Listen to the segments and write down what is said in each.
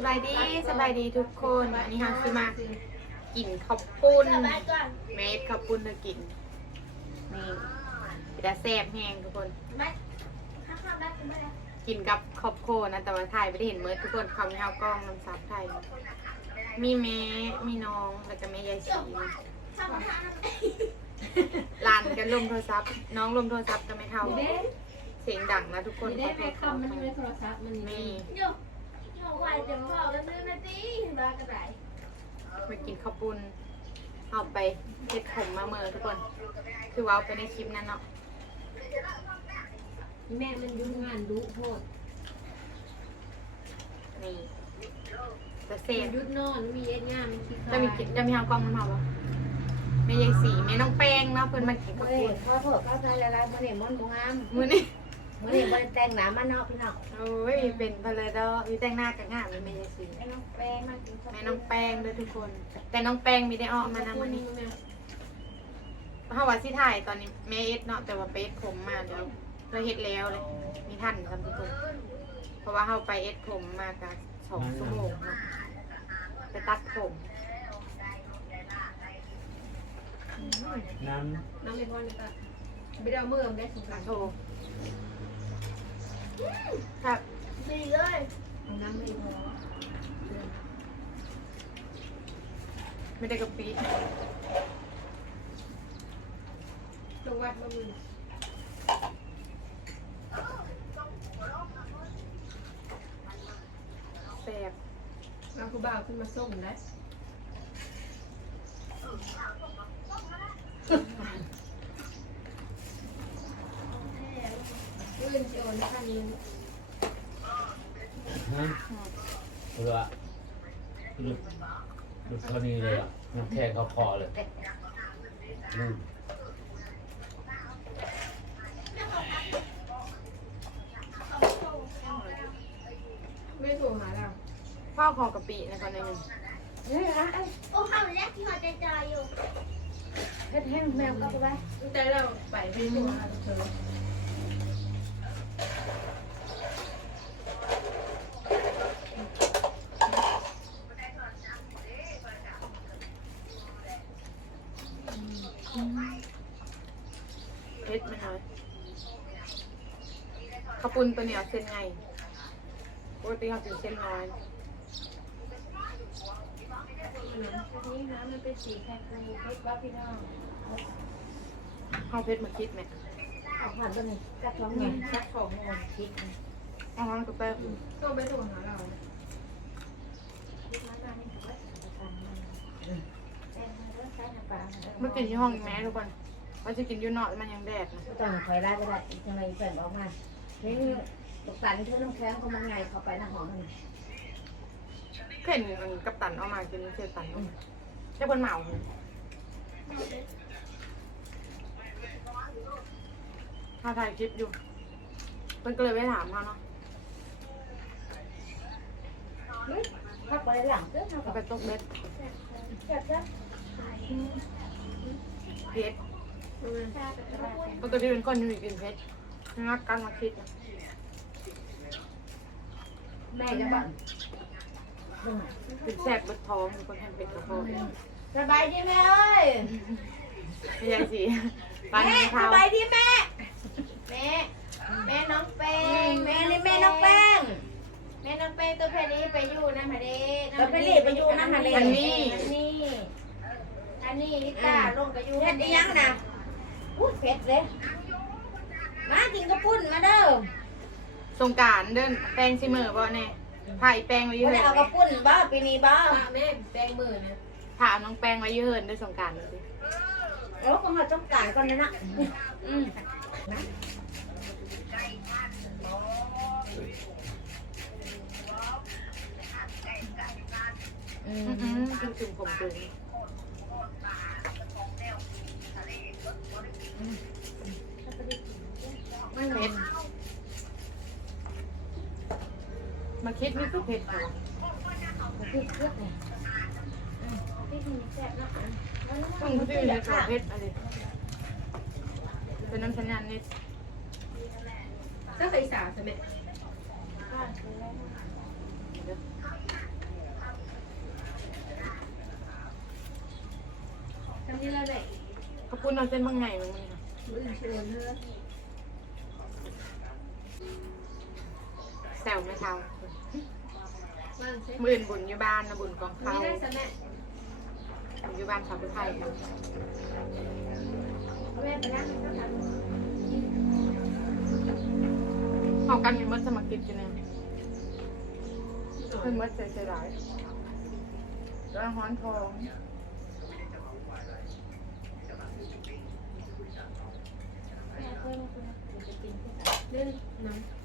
สบายดีสบายดีทุกคนอันนี้ฮะคือมากินข้าวปุ้นเมดข้าวปุ้นเธอกินนี่เป็นตาแซ่บแห้งทุกคน กินกับครอบครัวนะแต่ว่าถ่ายไม่ได้เห็นเมิดทุกคนเขามีข้าวกล้องน้ำซับไทยมีแม่มีน้องแล้วก็แม่ยายสีหลานกันลมโทรศัพท์ น้องลมโทรศัพท์ก็ไม่เท่าเด้เสียงดังนะทุกคนเด้แม่คำมันอยู่ในโทรศัพท์มัน มีนี่มากินข้าวปุ้นเอาไปเฮ็ดผมมาเมื่อทุกคน คือเว้าไปในคลิปนั้นเนาะแม่มันยุ่งงานดุโพดนี่จะเซเสียฟยุดนอนมีเอ็ดงานมันคิดจะมีกินจะมีเอากล้องมันเผาปะแม่ยายสีแม่น้องแป้งเนาะเพิ่นมากินข้าวเฮ้ยปุ้นพ่อพ่อเข้าใจแล้วล่ะมื้อนี้มันบ่งามมื้อนี้ มื้อนี้บ่ได้แต่งหน้ามาเนาะพี่น้องโอ้ยเป็นเพลเดอมีแต่งหน้ากับงามเลยแม่ยายสีไอ้น้องแป้งมากินข้าวแม่น้องแป้งด้วยทุกคน แต่น้องแป้งมีได้ออกมานะมันนี้เฮาว่าสิถ่ายตอนนี้แม่เอ็ดเนาะแต่ว่าไปเอ็ดผมมาแล้วเราเฮ็ดแล้วเลย มีทันครับทุกคนเพราะว่าเฮาไปเอ็ดผมมากับสองชั่วโมงเนาะไปตัดผมน้น้ำไม่พอนี่ก็ไม่ได้เอามือได้สุดโชว์ ครับน้ำไม่พอไม่ได้กะปิลงวัดมามือแซ่บเอาคุณบ่าวขึ้นมาส่งได้ยื่นโจรขั้นนึงำฮะ เรือหลุดหลุดเท่านี้เลยอะน้ำแข็งเขาคอเลยอืมไม่โทรหาเราข้าวของกะปินะคะในหนึ่งเฮ้ยอะเอ้ยโอ้เขาแรกที่เขาจะจอยอยู่ เฮ็ดให้แมวกลับไปตั้งแต่เราไปไปโทรหาเธอเอ็ดมันน้อย ข้าวปุ้นตัวนี้เอาเส้นไงปกติเขาเป็นเส้นน้อยนี่นะมันเป็นสีแค่คูเฮ็ดว่าพี่น้องข้าวเพชรมาคิดไหมเอาผ่านตัวนี้จักท้องนี่จักของมันคิดอ๋อกับแป้งโทรไปโทรหาเราเมื่อกินที่ห้องอีแม่ทุกคนว่าจะกินอยูนอกมันยังแดดนะต้องคอยไล่ก็ได้ทำไมเพิ่นออกมา เฮ้ยตกสันเธอน้ำแข็งเขามันไงเข้าไปในห้องนั่นเข็นมันกับตันเอามากินเสียตันเอามาใช่คนเหมาเลยถ้าถ่ายคลิปอยู่เพิ่นก็เลยไปถามเขาเนาะเข้าไปหลังเด้อเขาเอาก็ไปตกเบ็ดจับจับเพชรปกติเป็นคนที่มีกินเพชร งักกันมาคิดนะแม่จะบ้านเป็นแสบเบิดท้องเป็นคนทำเป็ดกระเพาะสบายดีแม่เอ้ยไม่ใช่สิปานแม่นี้สเขาบายดีแม่ แม่ แม่น้องแป้งแม่นี่แม่น้องแป้ง แม่น้องเป้ตัวเพนี้ไปอยู่นะฮะเด้แล้วไปรีบไปอยู่นะฮะเด้มันนี่อันนี้อันนี้ลิตาลงไปอยู่เฮ็ดอีหยังนะอู้เผ็ดเลย มากินกระปุ้นมาเด้อสงกรารเดินแปลงซิเมอร์บ่แน่ถ่ายแปลงไว้อยืบ่เหิได้นเอากระปุ้นบ่ปีนี้บ่ป้าแม่แป้งมือเนี่ยถามน้องแปลงไว้อยืเหินด้วยสงกรารสิโอ้ก็มาต้องการก่อนนะนะอืมอือืมอๆเป็นจุ่มผมจุ่ม ไม่เผ็ด มาคิดไม่ก็เผ็ดอะลื่นะต้องซื้อเลยค่ะเผ็ดอะไรเป็นน้ำสัญญาณนิดถ้าใส่สาใช่ไหมทำที่ได้ขอบคุณเราเส้นบางไงมึงนี่คนเชิญเถอะ ซวไม่เท่าบ้านเซ็ตมื่นบุญอยู่บ้านนะบุญกองไม่เขาได้สนะบุญอยู่บ้านสาวผู้ไทยค่ะแม่ไปนั่งก็ทำเอากันมีมดสมัครกิจกันเนี่ยเพิ่งมดใจใจร้ายแล้วฮ้อนทองแม่เคยมาคุณจะกินที่ไหน เล่นน้ นั่ง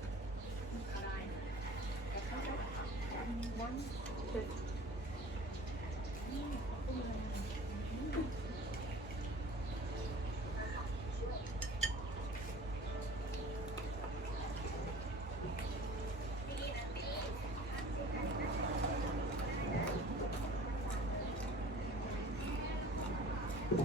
ท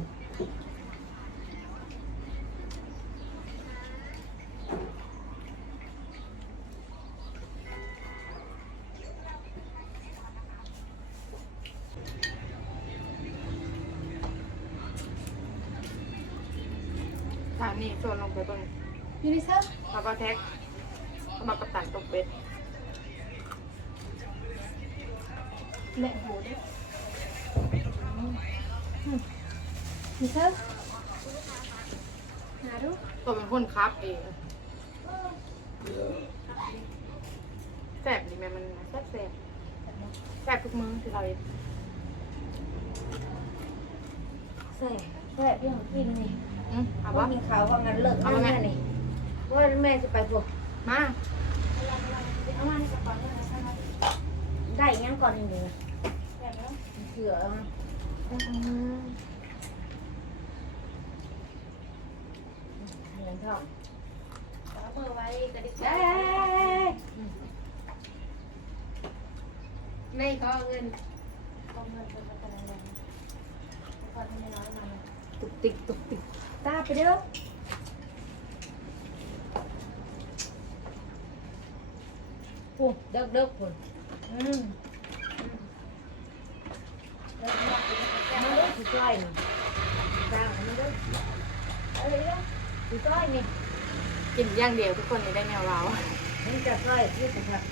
างนี้โซนลงไปตรงำยูนิเซอร์แล้วก็แท็กเข้ามากับตันตกเป็ดแม่โหด้วยยู นิเซอร์หาดูตัวเป็นคนครับเองแสบดีไหมมันแสบแสบแสบทุกมื้อที่เราเองแซ่แซ่เรื่องกินนี่อืมเอาว่าปะมีข่าวว่างั้นเลิกเอาแม่นี่ว่าแม่จะไปพวกมาเอามาในกระเป๋าด้วยนะใช่ไหมได้ยังก่อนนี่นะแบบนี้เสือเอามาเหมือ นทองเอามือไว้กระดิกเอ้ยในก็เงินกองเงินเป็นกระดานแดงพอทำไม่น้อยมาตุกติกตุกติกตาไปเด้อโอ้เด็กเด็กคนอืมเด็กมากมาเลยสิจ้อยนี่ตามันเด้อเอ้ยเด้อ สิจ้อยนี่กินอย่างเดียวทุกคนนี่ได้แนวเรามันจะจ้อยที่สุดครับ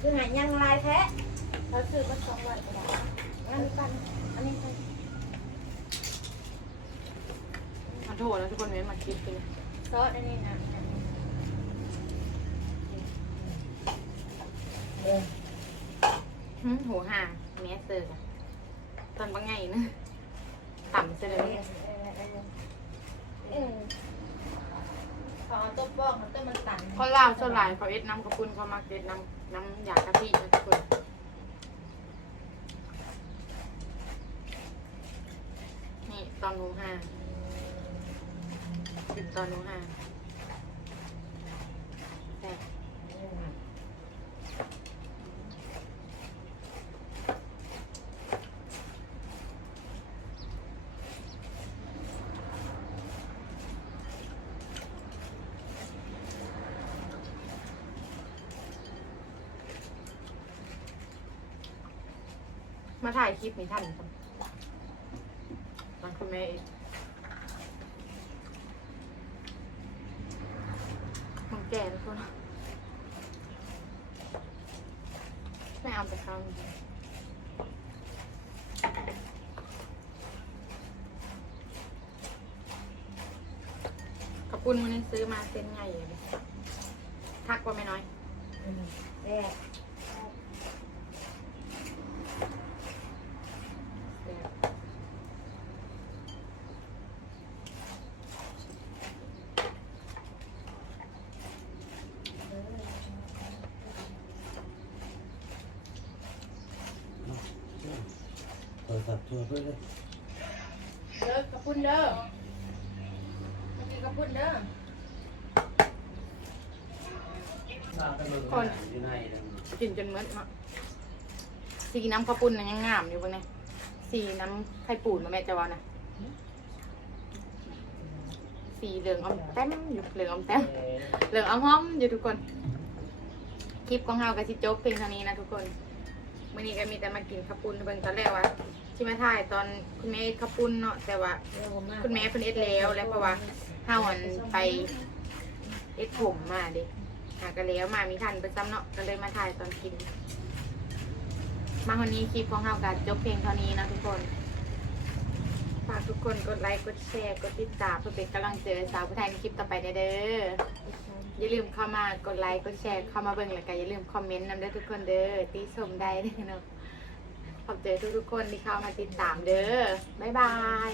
คือหายังลายแท้เขาซื้อมาสองวันก็ได้อันนี้กันอันนี้กันมาโทษแล้วทุกคนเว้นมาคิดกันซอสอันนี้นะเออหึหัวห่างเนี้ยเซอร์อะ ตอนบางไงนะต่ำเสยเลยเออขอต้มบ้องมันต้มมันตันคนลาวส่วนหลายเขาเอ็ดน้ำกระปุนเขามักเอ็ดน้ำน้ำยากะทินะทุกคนนี่ตอนหนูห้ากินตอนหนูห้าแต่ มาถ่ายคลิปนี้ทันครับตอนคุณแม่เอ็ดมันแก่ทุกคนไม่เอาแต่ข้าวกระปุนมันนี้ซื้อมาเส้นใหญ่เลยทักว่าไม่น้อย แรก โทรศัพท์โทรไปเลยเด้อกระปุ้นเด้อมากินกระปุ้นเด้อคนกินจนเมื่อเนาะสีน้ำข้าวปุ้นน่ะยังงามอยู่บนนี้สีน้ำไข่ปูนมาแม่จะว่านะสีเหลืองอมแต้มอยู่เหลืองอมแต้มเหลืองอมหอมอยู่ทุกคน คลิปของเราก็สิจบเพียงเท่านี้นะทุกคน มื่อนี้ก็มีแต่มากินข้าวปุ้นเบิ่งตอนแรกว่าที่มาถ่ายตอนคุณแม่เอ็ดข้าวปุ้นเนาะแต่ว่าคุณแม่เพิ่นเอ็ดแล้วแล้วเพราะว่าห้าวันไปเอ็ดผมมาเดิหากันแล้วมามีทันประจำเนาะก็เลยมาถ่ายตอนกิน มาวันนี้คลิปของเฮากันจบเพียงเท่านี้นะทุกคนฝากทุกคนกดไลค์กดแชร์กดติดตามเพื่อเป็นกำลังใจให้สาวผู้ไทยในคลิปต่อไปเด้อ อย่าลืมเข้ามากดไลค์กดแชร์เข้ามาเบิ่งแล้วก็อย่าลืมคอมเมนต์นำเด้อทุกคนเด้อตีชมได้เด้อเนาะขอบใจทุกๆคนที่เข้ามาติดตามเด้อบ๊ายบาย